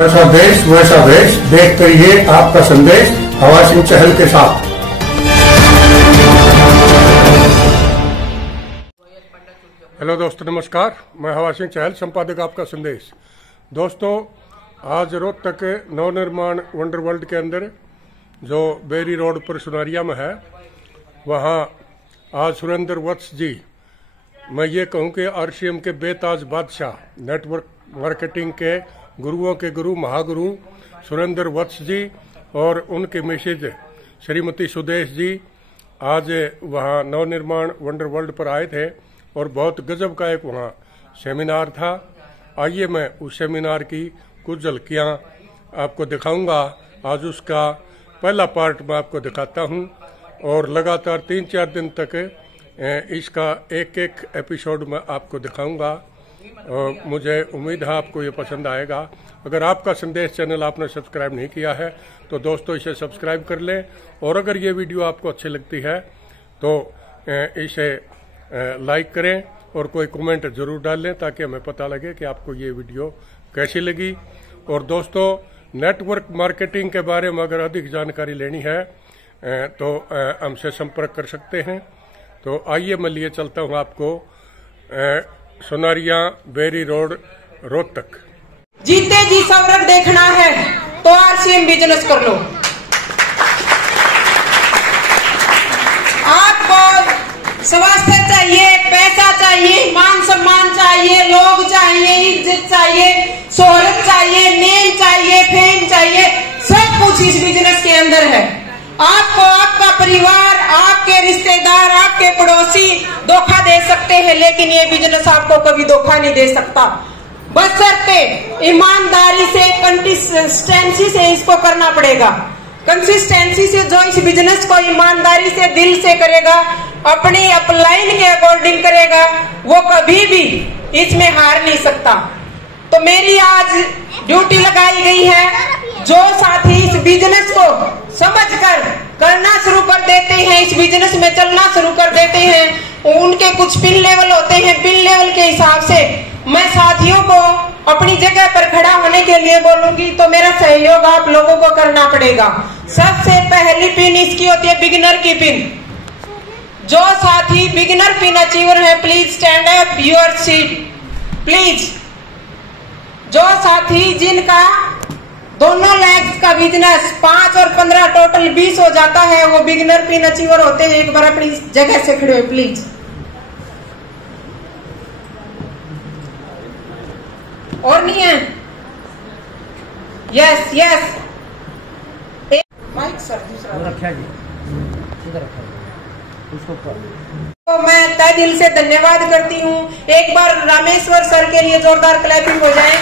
जैसा देश वैसा वेश, देखते रहिए आपका संदेश हवा सिंह चहल के साथ। हेलो दोस्तों, नमस्कार। मैं हवा सिंह चहल, संपादक आपका संदेश। दोस्तों, आज रोहतक नवनिर्माण वंडर वर्ल्ड के अंदर जो बेरी रोड पर सुनारिया में है, वहाँ आज सुरेंद्र वत्स जी, मैं ये कहूँ कि आरसीएम के बेताज बादशाह, नेटवर्क मार्केटिंग के गुरुओं के गुरु, महागुरु सुरेंद्र वत्स जी और उनके मिसेज श्रीमती सुदेश जी आज वहाँ नवनिर्माण वंडर वर्ल्ड पर आए थे और बहुत गजब का एक वहाँ सेमिनार था। आइए मैं उस सेमिनार की कुछ झलकियाँ आपको दिखाऊंगा। आज उसका पहला पार्ट मैं आपको दिखाता हूँ और लगातार 3-4 दिन तक इसका एक एक एपिसोड मैं आपको दिखाऊंगा। और मुझे उम्मीद है आपको ये पसंद आएगा। अगर आपका संदेश चैनल आपने सब्सक्राइब नहीं किया है तो दोस्तों इसे सब्सक्राइब कर लें, और अगर ये वीडियो आपको अच्छी लगती है तो इसे लाइक करें और कोई कमेंट जरूर डालें ताकि हमें पता लगे कि आपको ये वीडियो कैसी लगी। और दोस्तों, नेटवर्क मार्केटिंग के बारे में अगर अधिक जानकारी लेनी है तो हमसे संपर्क कर सकते हैं। तो आइए मैं लिए चलता हूँ आपको सुनारिया बेरी रोड रोहतक। जीते जी स्वर्ग देखना है तो आरसीएम बिजनेस कर लो। आपको स्वास्थ्य चाहिए, पैसा चाहिए, मान सम्मान चाहिए, लोग चाहिए, इज्जत चाहिए, शोहरत चाहिए, नेम चाहिए, फेम चाहिए, सब कुछ इस बिजनेस के अंदर है। आपको आपका परिवार, आपके रिश्तेदार, आपके पड़ोसी धोखा दे सकते हैं, लेकिन ये बिजनेस आपको कभी धोखा नहीं दे सकता। बशर्ते ईमानदारी से, कंसिस्टेंसी से इसको करना पड़ेगा। कंसिस्टेंसी से जो इस बिजनेस को ईमानदारी से, दिल से करेगा, अपनी अपलाइन के अकॉर्डिंग करेगा, वो कभी भी इसमें हार नहीं सकता। तो मेरी आज ड्यूटी लगाई गई है, जो साथी इस बिजनेस को समझकर करना शुरू कर देते हैं, इस बिजनेस में चलना शुरू कर देते हैं, उनके कुछ पिन लेवल होते हैं। पिन लेवल के हिसाब से मैं साथियों को अपनी जगह पर खड़ा होने के लिए बोलूंगी, तो मेरा सहयोग आप लोगों को करना पड़ेगा। सबसे पहली पिन इसकी होती है बिगिनर की पिन। जो साथी बिगिनर पिन अचीवर है, please stand up your seat please. जो साथी जिनका दोनों लेग्स का बिजनेस 5 और 15 टोटल 20 हो जाता है, वो बिगिनर पिन अचीवर होते हैं। एक बार अपनी जगह से खड़े हो प्लीज। और नहीं है? Yes yes. माइक सर दूसरा रखा जी, इधर रखा उसको पर। तो मैं तहे दिल से धन्यवाद करती हूँ। एक बार रामेश्वर सर के लिए जोरदार क्लैपिंग हो जाए,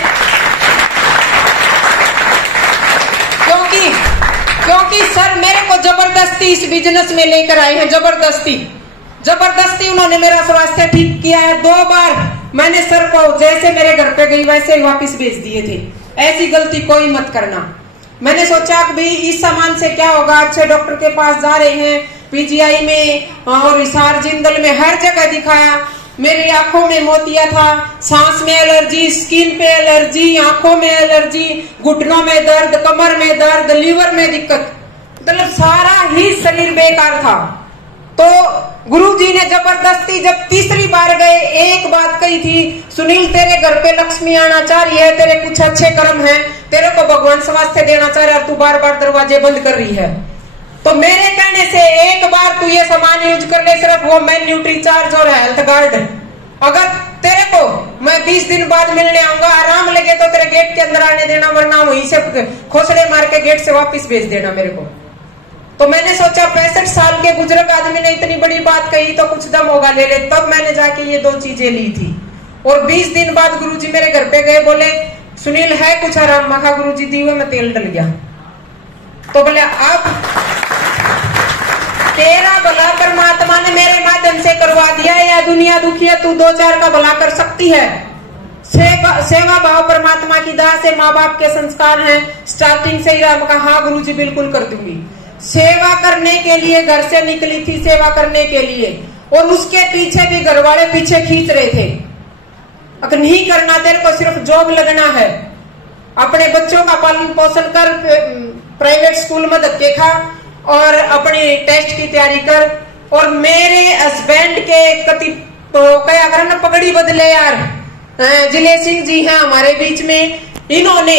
क्योंकि सर मेरे को जबरदस्ती इस बिजनेस में लेकर आए हैं। जबरदस्ती उन्होंने मेरा स्वास्थ्य ठीक किया है। 2 बार मैंने सर को जैसे मेरे घर पे गई वैसे ही वापस भेज दिए थे। ऐसी गलती कोई मत करना। मैंने सोचा कि भाई इस सामान से क्या होगा, अच्छे डॉक्टर के पास जा रहे हैं, पीजीआई में और हिसार जिंदल में हर जगह दिखाया। मेरी आंखों में मोतिया था, सांस में एलर्जी, स्किन पे एलर्जी, आंखों में एलर्जी, घुटनों में दर्द, कमर में दर्द, लीवर में दिक्कत, मतलब सारा ही शरीर बेकार था। तो गुरुजी ने जबरदस्ती जब तीसरी बार गए, एक बात कही थी, सुनील तेरे घर पे लक्ष्मी आना चाह रही है, तेरे कुछ अच्छे कर्म हैं, तेरे को भगवान स्वास्थ्य देना चाह रहा है, तू बार बार दरवाजे बंद कर रही है। तो मेरे कहने से एक बार तू ये सामान यूज कर ले, सिर्फ वो मैं न्यूट्री चार्ज और हेल्थ गार्ड। अगर तेरे को मैं 20 दिन बाद मिलने आऊंगा, आराम लगे तो तेरे गेट के अंदर आने देना, वरना वहीं से खोसड़े मार के गेट से वापस भेज देना मेरे को। तो मैंने सोचा 65 साल के बुजुर्ग आदमी ने इतनी बड़ी बात कही तो कुछ दम होगा, ले ले। तब मैंने जाके ये 2 चीजें ली थी। और 20 दिन बाद गुरुजी मेरे घर पे गए, बोले सुनील है कुछ आराम? मैं कहा गुरुजी दी हुए में तेल डल गया। तो बोले अब तेरा भला परमात्मा ने मेरे माध्यम से करवा दिया है, या दुनिया दुखी है, तू 2-4 का भला कर सकती है। सेवा भाव परमात्मा की दया से माँ बाप के संस्कार हैं, स्टार्टिंग से ही राम का हाँ गुरुजी बिल्कुल कर दूंगी। सेवा करने के लिए घर से निकली थी, सेवा करने के लिए, और उसके पीछे भी घर वाले पीछे खींच रहे थे। अगर नहीं करना, तेरे को सिर्फ जॉब लगना है, अपने बच्चों का पालन पोषण कर, प्राइवेट स्कूल में धक्के खा और अपनी टेस्ट की तैयारी कर। और मेरे हस्बैंड के कति तो क्या करना पगड़ी बदले यार, जिले सिंह जी हैं हमारे बीच में। इन्होंने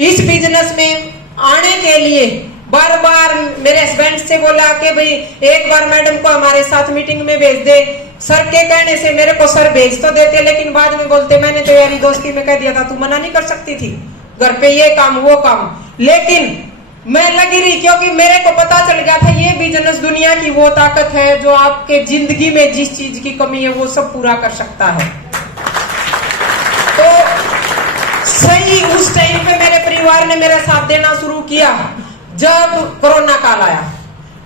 इस बिजनेस में आने के लिए बार बार मेरे हस्बैंड से बोला कि भाई एक बार मैडम को हमारे साथ मीटिंग में भेज दे। सर के कहने से मेरे को सर भेज तो देते, लेकिन बाद में बोलते मैंने तो यारी दोस्ती में कह दिया था, तू मना नहीं कर सकती थी, घर पे ये काम वो काम। लेकिन मैं लगी रही क्योंकि मेरे को पता चल गया था ये बिजनेस दुनिया की वो ताकत है जो आपके जिंदगी में जिस चीज की कमी है वो सब पूरा कर सकता है। तो सही उस टाइम पे मेरे परिवार ने मेरा साथ देना शुरू किया जब कोरोना काल आया।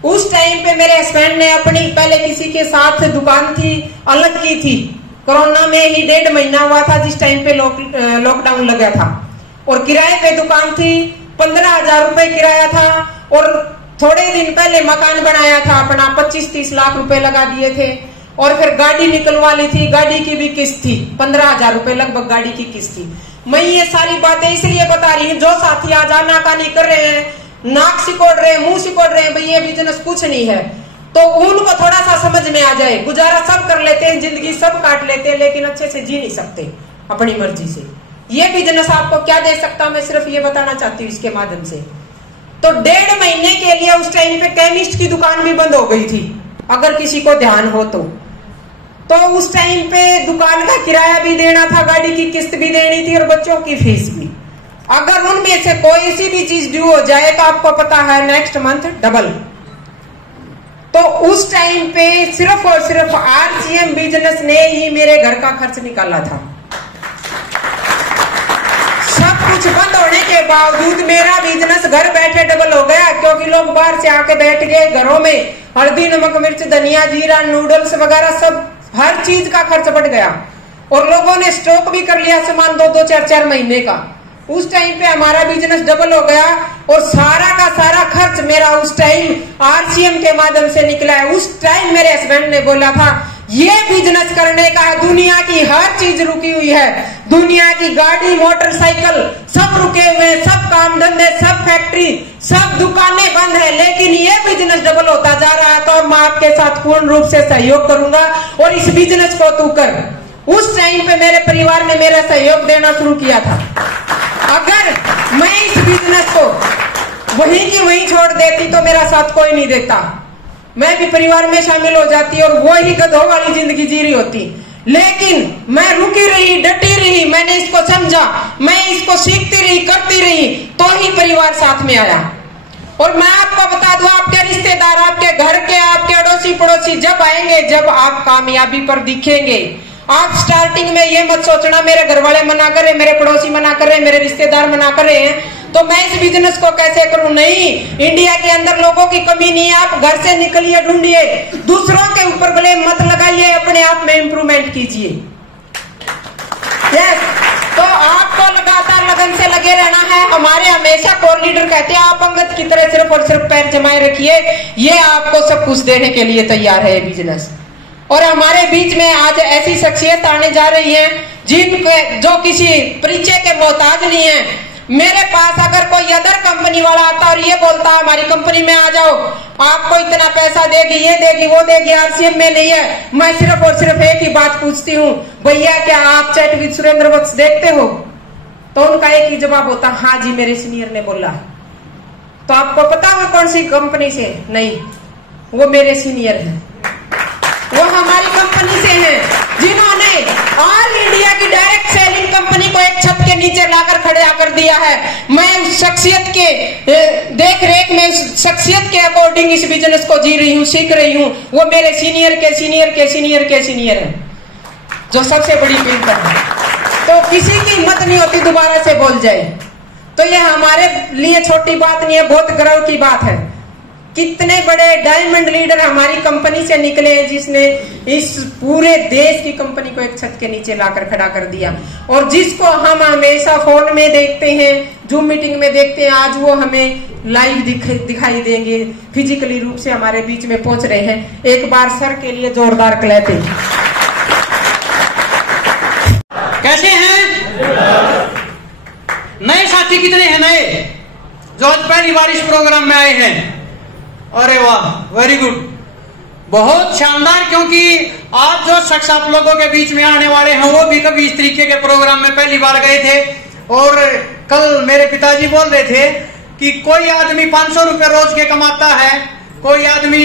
उस टाइम पे मेरे हस्बैंड ने अपनी पहले किसी के साथ दुकान थी अलग की थी, कोरोना में ही 1.5 महीना हुआ था जिस टाइम पे लॉकडाउन लगा था, और किराए पे दुकान थी, 15,000 रुपए किराया था। और थोड़े दिन पहले मकान बनाया था अपना, 25-30 लाख रुपए लगा दिए थे। और फिर गाड़ी निकलवा ली थी, गाड़ी की भी किस्त थी, 15,000 रुपए लगभग गाड़ी की किस्त थी। मैं ये सारी बातें इसलिए बता रही हूँ, जो साथी आज आनाकानी कर रहे हैं, नाक सिकोड़ रहे हैं, मुंह सिकोड़ रहे हैं, भाई ये बिजनेस कुछ नहीं है, तो उनको थोड़ा सा समझ में आ जाए। गुजारा सब कर लेते हैं, जिंदगी सब काट लेते हैं, लेकिन अच्छे से जी नहीं सकते अपनी मर्जी से। ये बिजनेस आपको क्या दे सकता, मैं सिर्फ ये बताना चाहती हूँ इसके माध्यम से। तो 1.5 महीने के लिए उस टाइम पे केमिस्ट की दुकान भी बंद हो गई थी, अगर किसी को ध्यान हो तो उस टाइम पे दुकान का किराया भी देना था, गाड़ी की किस्त भी देनी थी और बच्चों की फीस भी। अगर उनमें से कोई सी भी चीज ड्यू हो जाए तो आपको पता है नेक्स्ट मंथ डबल। तो उस टाइम पे सिर्फ और सिर्फ आरसीएम बिजनेस ने ही मेरे घर का खर्च निकाला था। सब कुछ बंद होने के बावजूद मेरा बिजनेस घर बैठे डबल हो गया, क्योंकि लोग बाहर से आके बैठ गए घरों में, हल्दी नमक मिर्च धनिया जीरा नूडल्स वगैरह सब हर चीज का खर्च बढ़ गया। और लोगों ने स्टॉक भी कर लिया सामान 2-2 4-4 महीने का। उस टाइम पे हमारा बिजनेस डबल हो गया और सारा का सारा खर्च मेरा उस टाइम आरसीएम के माध्यम से निकला है। उस टाइम मेरे हस्बैंड ने बोला था ये बिजनेस करने का है, दुनिया की हर चीज रुकी हुई है, दुनिया की गाड़ी मोटरसाइकिल सब रुके हुए हैं, सब काम धंधे सब फैक्ट्री सब दुकानें बंद है, लेकिन ये बिजनेस डबल होता जा रहा है, तो मैं आपके साथ पूर्ण रूप से सहयोग करूंगा और इस बिजनेस को तू कर। उस टाइम पे मेरे परिवार ने मेरा सहयोग देना शुरू किया था। अगर मैं इस बिजनेस को वहीं की वहीं छोड़ देती तो मेरा साथ कोई नहीं देता, मैं भी परिवार में शामिल हो जाती और वो ही गधों वाली जिंदगी जी रही होती। लेकिन मैं रुकी रही, डटी रही, मैंने इसको समझा, मैं इसको सीखती रही, करती रही, तो ही परिवार साथ में आया। और मैं आपको बता दूं, आपके रिश्तेदार, आपके घर के, आपके अड़ोसी पड़ोसी जब आएंगे, जब आप कामयाबी पर दिखेंगे। आप स्टार्टिंग में ये मत सोचना मेरे घर वाले मना कर रहे, मेरे पड़ोसी मना कर रहे, मेरे रिश्तेदार मना कर रहे हैं तो मैं इस बिजनेस को कैसे करूं। नहीं, इंडिया के अंदर लोगों की कमी नहीं है, आप घर से निकलिए, ढूंढिए, दूसरों के ऊपर ब्लेम मत लगाइए, अपने आप में इंप्रूवमेंट कीजिए। यस, तो आपको लगातार लगन से लगे रहना है। हमारे हमेशा कोर लीडर कहते हैं आप अंगद की तरह सिर्फ और सिर्फ पैर जमाए रखिए, ये आपको सब कुछ देने के लिए तैयार है ये बिजनेस। और हमारे बीच में आज ऐसी शख्सियत आने जा रही है जिनके जो किसी परिचय के मोहताज नहीं है। मेरे पास अगर कोई अदर कंपनी वाला आता और ये बोलता हमारी कंपनी में आ जाओ, आपको इतना पैसा देगी, ये देगी, वो देगी, आरसीएम में नहीं है, मैं सिर्फ और सिर्फ एक ही बात पूछती हूँ, भैया क्या आप चैट विद सुरेंद्र वत्स देखते हो? तो उनका एक ही जवाब होता, हाँ जी मेरे सीनियर ने बोला। तो आपको पता है कौन सी कंपनी से? नहीं, वो मेरे सीनियर है, वो हमारी कंपनी से हैं, जिन्होंने ऑल इंडिया की डायरेक्ट सेलिंग कंपनी को एक छत के नीचे लाकर खड़ा कर दिया है। मैं उस शख्सियत के देख रेख में, उस शख्सियत के अकॉर्डिंग इस बिजनेस को जी रही हूँ, सीख रही हूँ। वो मेरे सीनियर के सीनियर के सीनियर के सीनियर है, जो सबसे बड़ी बिल्डर है। तो किसी की हिम्मत नहीं होती दोबारा से बोल जाए। तो ये हमारे लिए छोटी बात नहीं है, बहुत गर्व की बात है। कितने बड़े डायमंड लीडर हमारी कंपनी से निकले हैं, जिसने इस पूरे देश की कंपनी को एक छत के नीचे लाकर खड़ा कर दिया। और जिसको हम हमेशा फोन में देखते हैं, जूम मीटिंग में देखते हैं, आज वो हमें लाइव दिखाई देंगे, फिजिकली रूप से हमारे बीच में पहुंच रहे हैं। एक बार सर के लिए जोरदार क्लैप। कैसे हैं नए साथी? जो आज पहली बार इस प्रोग्राम में आए हैं। अरे वाह, वेरी गुड, बहुत शानदार। क्योंकि आज जो शख्स आप लोगों के बीच में आने वाले हैं वो भी कभी इस तरीके के प्रोग्राम में पहली बार गए थे। और कल मेरे पिताजी बोल रहे थे कि कोई आदमी 500 रुपए रोज के कमाता है, कोई आदमी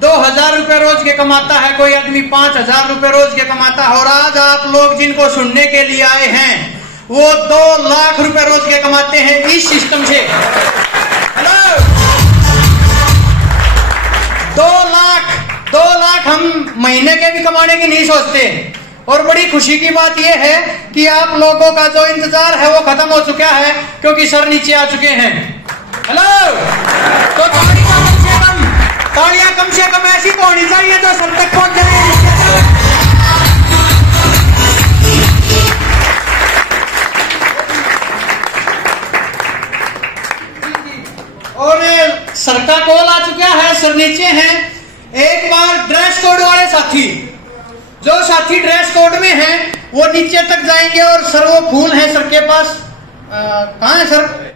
2000 रुपए रोज के कमाता है, कोई आदमी 5000 रुपए रोज के कमाता है। और आज आप लोग जिनको सुनने के लिए आए हैं वो 2 लाख रुपए रोज के कमाते हैं इस सिस्टम से। हेलो, 2 लाख हम महीने के भी कमाने की नहीं सोचते। और बड़ी खुशी की बात यह है कि आप लोगों का जो इंतजार है वो खत्म हो चुका है, क्योंकि सर नीचे आ चुके हैं। हेलो, तो तालियां कम से कम ऐसी तो होनी चाहिए जो सर तक पहुंच जाए। और सर का कॉल आ चुका है, सर नीचे हैं। एक बार ड्रेस कोड वाले साथी, जो साथी ड्रेस कोड में हैं वो नीचे तक जाएंगे। और सर वो फूल है सर के पास, कहाँ है सर?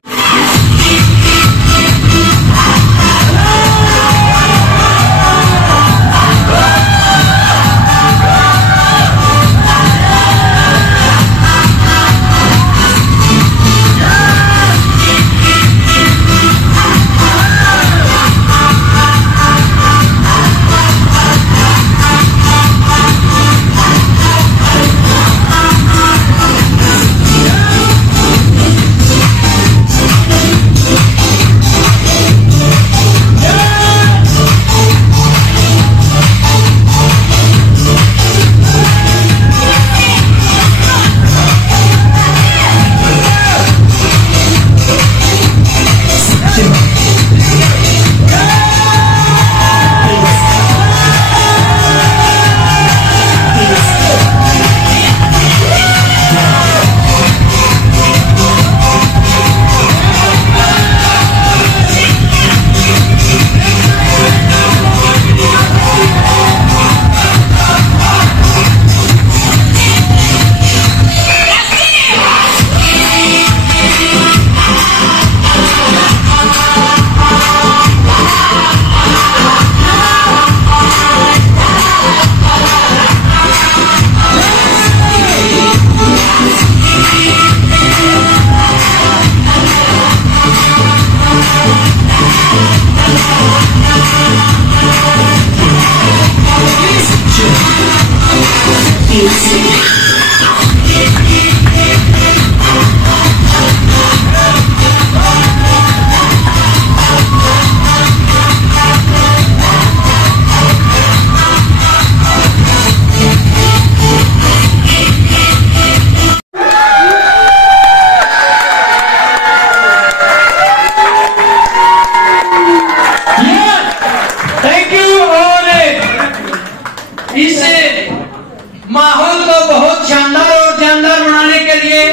माहौल को बहुत शानदार और जानदार बनाने के लिए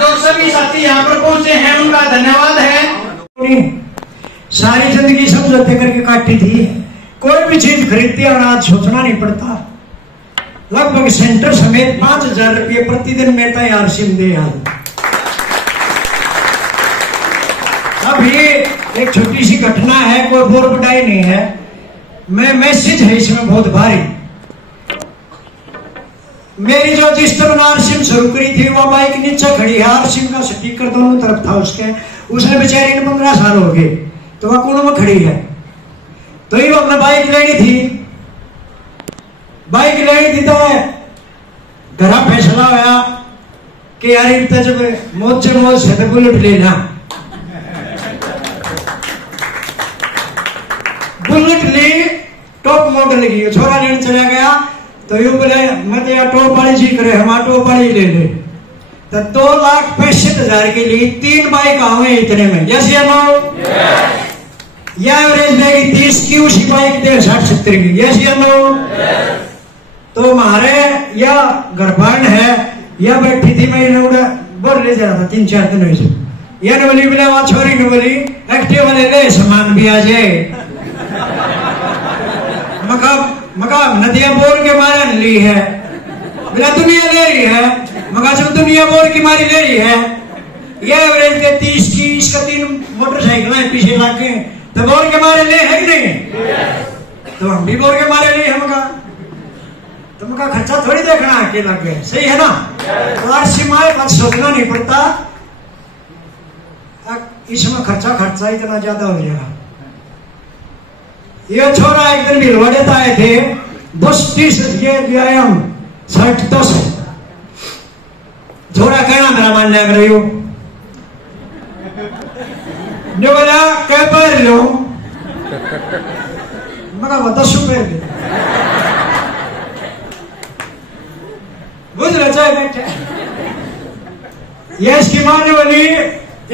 जो सभी साथी यहाँ पर पहुंचे हैं उनका धन्यवाद है। सारी जिंदगी समझौते करके काटी थी, कोई भी चीज खरीदती और आज सोचना नहीं पड़ता। लगभग सेंटर समेत 5000 रुपये प्रतिदिन मिलता है यार सिम दे यार। अब ये एक छोटी सी घटना है, कोई बोर बुटाई नहीं है, मैं मैसेज है इसमें बहुत भारी। मेरी जो जिस तरह आरसीएम शुरू करी थी वो बाइक नीचे खड़ी है, आरसीएम का स्टिकर दोनों तरफ था उसके, उसने बेचारी ने 15 साल हो गए तो वह कोनों में खड़ी है। तो ये हमने बाइक लेनी थी, तो घर फैसला हुआ कि यार जब मौज से मौज से बुलेट लेना, बुलेट ली, टॉप मॉडल की। छोरा लेने चला गया तो यूं बोले मैं तो टॉप वाली जी करे, हम टॉप वाली ले ले। तो 2,65,000 के लिए 3 बाइक आवे इतने में, यस या नो? या एवरेज लेगी 30 की, उसी बाइक दे 60-70 की, यस या नो? तो हमारे या गर्भान है या बैठी थी, मैं बोल ले जा रहा था 3-4 दिनों से, या ने बोली बोला वहां छोरी ने बोली एक्टिव वाले ले सामान भी आ जाए। मका नदियां बोल के मारा ली है, बोला दुनिया ले रही है, मका जब दुनिया बोल की मारी ले रही है। ये एवरेज के 30 की, इसका 3 मोटर पीछे लाके तो बोर के मारे ले है कि नहीं? तो हम भी बोर के मारे ले हमका तुमका खर्चा थोड़ी देखना अकेला के, सही है ना? तो आरसीएमआई बात सोचना नहीं पड़ता, इसमें खर्चा इतना ज्यादा हो जाएगा। ये छोरा एक दिन भिलवाड़े आए थे 10-20 ये व्यायाम 60-10 छोरा कहना मेरा मान लग रही हो जो बोला क्या पैर लो मगर वो 10 रुपये दे बुझ रहा है। ये इसकी माँ ने बोली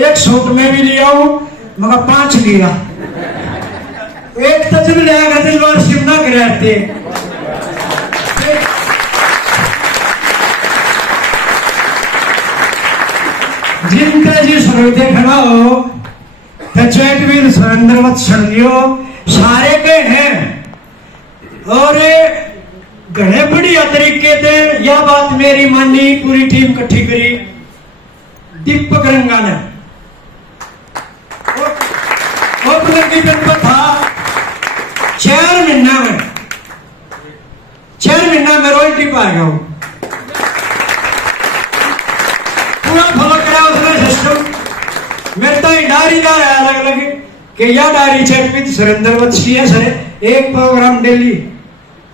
एक सूट में भी लिया हूं मगर 5 लिया, एक तजुर्बे लिया दिल और शिमना कराते जिनका जी सुर देखना हो तो चैटवीर सुरेंद्र मत सुन लियो सारे के हैं और घने बढ़िया तरीके से यह बात मेरी मानी पूरी टीम इकट्ठी करी दीपक रंगा ने की जनपद था 4 महीना में रॉयल्टी पाएगा वो पूरा फॉलो करा उसने सिस्टम। मेरे तो डायरी जा रहा है अलग अलग कि यह डायरी चैटवीर सुरेंद्र वत्स की है सर, एक प्रोग्राम डेली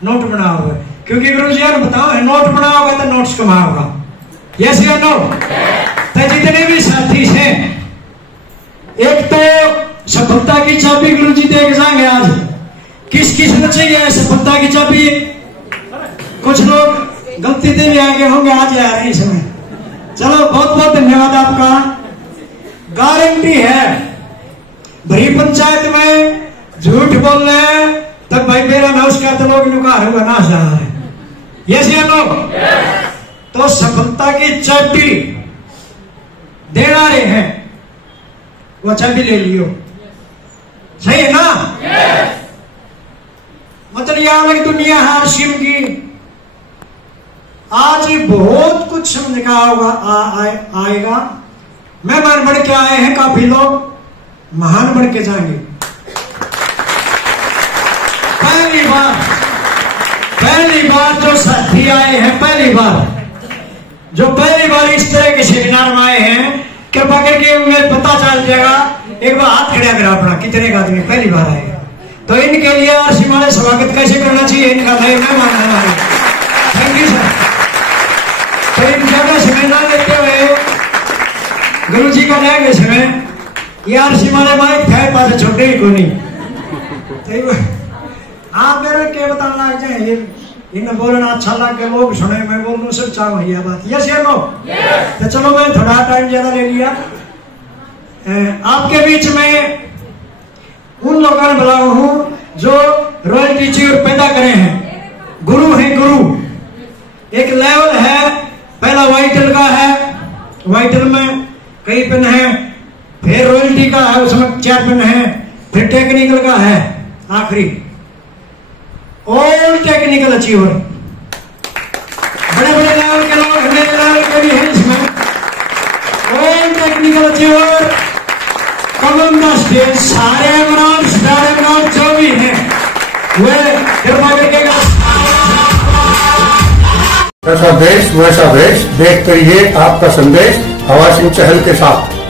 नोट बना हुआ है क्योंकि गुरु जी यार बताओ नोट बना होगा तो नोट्स कमा होगा, यस या नो? तो जितने भी साथी हैं एक तो सफलता की चाबी गुरु जी देख जाएंगे आज किस किस को चाहिए सफलता की चाबी। कुछ लोग गलती से भी आगे होंगे आज आ रहे समय। चलो बहुत बहुत धन्यवाद आपका। गारंटी है भरी पंचायत में झूठ बोल रहे हैं तब भाई मेरा नमस्कार तो लोग नुकार होगा ना जा रहे, यस या नो? तो सफलता की चाबी देना रहे हैं वो चाबी ले लियो, सही है ना? मतलब ये अलग दुनिया है आरसीएम की। आज बहुत कुछ समझ का होगा आएगा। मेहमान बढ़ के आए हैं काफी लोग, महान बढ़ के जाएंगे। पहली बार जो साथी आए हैं जो पहली बार इस तरह के सेमिनार में आए हैं कृपा करके उन्हें पता चल जाएगा। एक बार हाथ खड़ा करा अपना कितने आदमी पहली बार आएगा तो इनके लिए आरसीएमआई स्वागत कैसे करना चाहिए इनका नए मेहमान हमारे। Thank you sir. तो इन ज्यादा समय ना लेते हुए गुरु जी का रहेंगे समय ये आरसीएमआई माइक थे पास छोटे ही को नहीं तो आप मेरे क्या बताना लग जाए ये इन्हें बोलना अच्छा लग के लोग सुने मैं बोल दूं सब चाहो ये बात, यस या नो? तो चलो मैं थोड़ा टाइम ज्यादा ले लिया। आपके बीच में उन लोगों ने बुलाया हूं जो रॉयल्टी चीर पैदा करे हैं। गुरु है गुरु, एक लेवल है, पहला वाइटल का है, वाइटल में कई पिन है, फिर रॉयल्टी का है उसमें 4 पिन है, फिर टेक्निकल का है आखिरी ऑल टेक्निकल अचीवर। बड़े बड़े लेवल के लोग मेरे लेवल के भी हैं इसमें। All technical achiever come on the stage सारे इमरान स्टार इमरान जो भी हैं वे कृपा करके ऐसा देश वैसा देश देखते रहिए आपका संदेश हवा सिंह चहल के साथ।